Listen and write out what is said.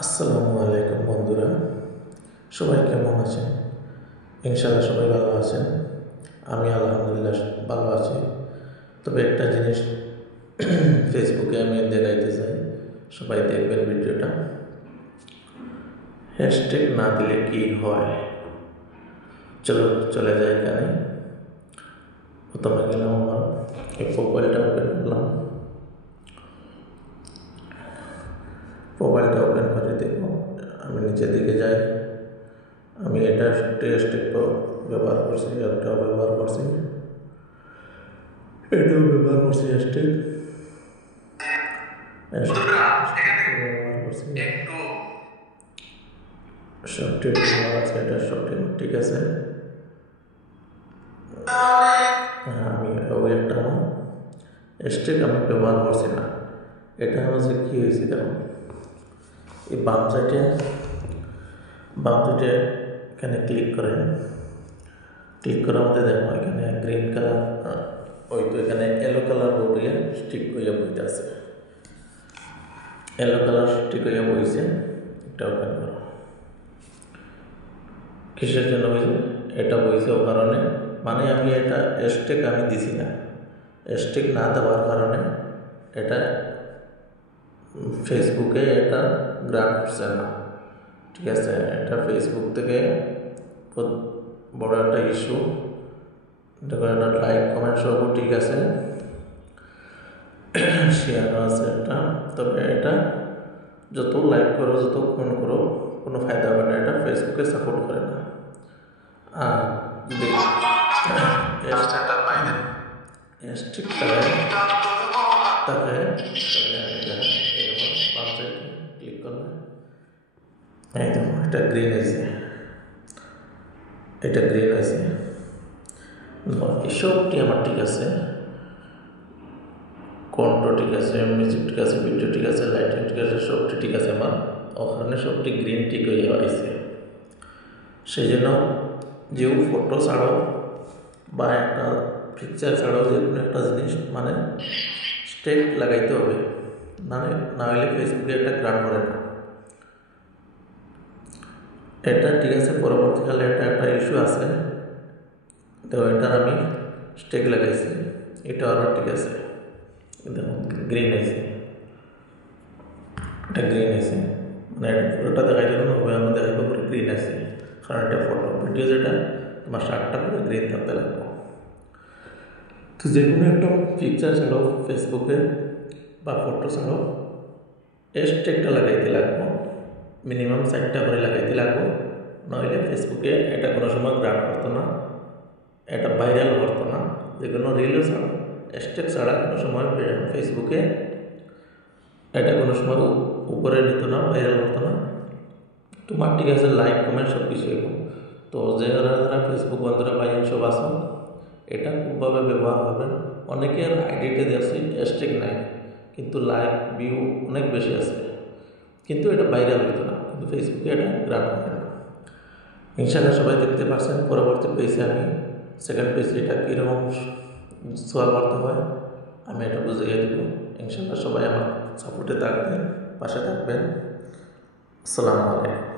আসসালামু আলাইকুম বন্ধুরা, সবাই কেমন আছেন? ইনশাআল্লাহ সবাই ভালো আছেন। আমি আলহামদুলিল্লাহ ভালো আছি। তবে একটা জিনিস ফেসবুকে আমি দেখাইতে চাই, সবাই দেখবেন ভিডিওটা। হ্যাশট্যাগ না দিলে কি হয়? চলো চলে যাই। এখানে প্রথমে গেলাম, আমার এই প্রোফাইলটা ওপেন করলাম। প্রোফাইলটা ওপেন করে দেখো, আমি নিচের দিকে যাই। আমি এটা হ্যাশট্যাগ ব্যবহার করছি, এটাও ব্যবহার করছি, হ্যাশট্যাগ এটা সবটি ঠিক আছে। আমি একটা হ্যাশট্যাগ আমি ব্যবহার করছি না। এটা হচ্ছে কি হয়েছে, দেখো এই বাম সাইডে এখানে ক্লিক করেন। ক্লিক করার মধ্যে দেখো এখানে গ্রিন কালার, ওই তো এখানে ইয়েলো কালার বোর্ড হয়ে স্টিক হয়ে বইতে আছে। ইয়েলো কালার স্টিক হয়ে বইছে, এটা ওপেন করো। কিসের জন্য বইছে? এটা বইছে ও কারণে, মানে আমি এটা হ্যাশট্যাগ আমি দিছি না। হ্যাশট্যাগ না দেওয়ার কারণে এটা ফেসবুকে এটা গ্রান্ট করছে না। ঠিক আছে, এটা ফেসবুক থেকে বড় একটা ইস্যু। দেখো এটা লাইক কমেন্ট সব ঠিক আছে, শেয়ার আছে এটা। তবে এটা যত লাইক করো, যত কমেন্ট করো, কোনো ফায়দা হবে না। এটা ফেসবুকে সাপোর্ট করে না। আর যদি ক্লিক করলে একদম এটা গ্রিন হয়েছে, এটা গ্রিন হয়েছে। এসবটি আমার ঠিক আছে, কণ্ঠ ঠিক আছে, মিউজিক ঠিক আছে, ভিডিও ঠিক আছে, লাইটিং ঠিক আছে, সবটি ঠিক আছে। আমার ওখানে সবটি গ্রিন টিক হয়ে হয়েছে। সেই জন্য যেও ফটো ছাড়ো বা একটা পিকচার ছাড়ো, যে কোনো একটা জিনিস মানে স্টেক লাগাইতে হবে, মানে না হলে ফেসবুকে একটা গ্রান্ট করে না। এটা ঠিক আছে, পরবর্তীকালে এটা একটা ইস্যু আছে, তো এটার আমি স্টেক লাগাইছি, এটা আরও ঠিক আছে। দেখুন গ্রিন হয়েছে, এটা গ্রিন হয়েছে, মানে এটা পুরোটা দেখাই যাবে না, ওই আমি দেখাইব পুরো গ্রিন আছে, কারণ এটা ফটো। ভিডিও যেটা তোমার 7টা করে গ্রিন থাকতে লাগবে। তো যে কোনো একটা পিকচার ছাড়ো ফেসবুকে বা ফটো ছাড়ো, হ্যাশট্যাগটা লাগাইতে লাগবো, মিনিমাম 4টা করে লাগাইতে লাগবো, নইলে ফেসবুকে এটা কোনো সময় গ্রান্ট করতো না, এটা ভাইরাল করতো না। যে কোনো রিলও ছাড়ো, হ্যাশট্যাগ ছাড়া কোনো সময় ফেসবুকে এটা কোনো সময় উপরে নিত না, ভাইরাল করতো না। তোমার ঠিক আছে লাইক কমেন্ট সব কিছু হইব। তো যারা ফেসবুক বন্ধুরা ভাই সব আসো, এটা খুবভাবে ব্যবহার করবেন। অনেকের আইডিতে দেখছি হ্যাশট্যাগ নাই, কিন্তু লাইক ভিউ অনেক বেশি আছে, কিন্তু এটা ভাইরাল হতো না, কিন্তু ফেসবুকে এটা গ্রান্ট করে না। ইনশাআল্লাহ সবাই দেখতে পাচ্ছেন। পরবর্তী পেজে আমি সেকেন্ড পেজে এটা কীরকম সোয়া করতে হয় আমি এটা বুঝিয়ে দেব। ইনশাআল্লাহ সবাই আমার সাপোর্টে থাকবেন, পাশে থাকবেন। আসসালামু আলাইকুম।